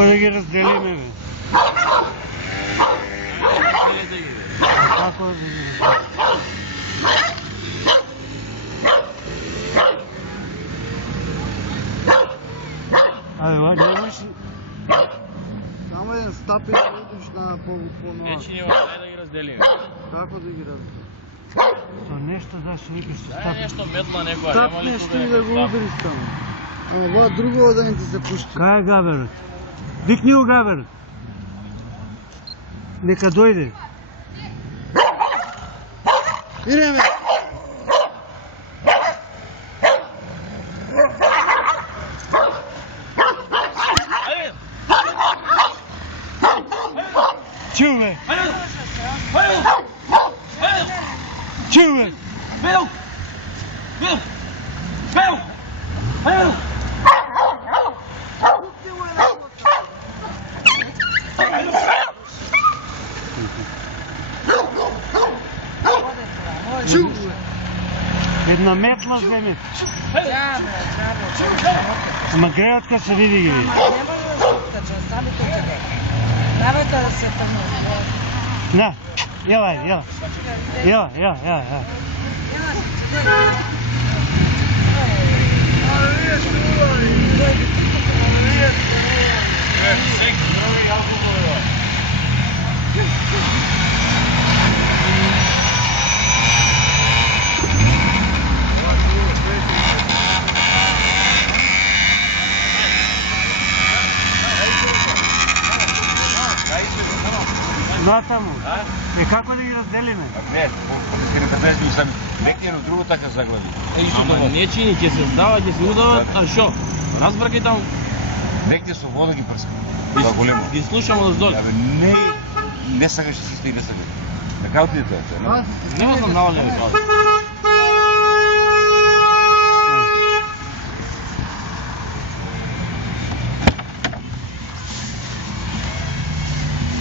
Како да ги разделиме, бе? Како да ги разделиме? Абе, немаш... Само един стап и да видиш на по-нова. Вече няма, дай да ги разделиме. Како да ги разделим? То нещо да се викаш с Дай стап. нещо метла некоя, Стап няма ли нещо тук и да го удариш там. Това друго да не ти се пушти. Кај е габерът? Викни го габерът. Нека дойде. Идеме! Чил, бе! Чил, бе! Чу! Една метла вземе. Ама греят kad se vidi ги. Ne može da se otkače, sami to gre. Nemojte da se trnu. На, ела, ела. Ела, ела, ела, ела. Натаму. Како да ги разделиме? Не, искрено сам некој едно друго така заглави. Ама не чини, ќе се здават, ќе се удават, а шо? Разбракај таму. Некој со вода ги прска. Това големо. Ги слушам од оздоле. Абе не сакаш да се стои, не сакаш. На кај отиде тоа? Нема знам навале ви кажа.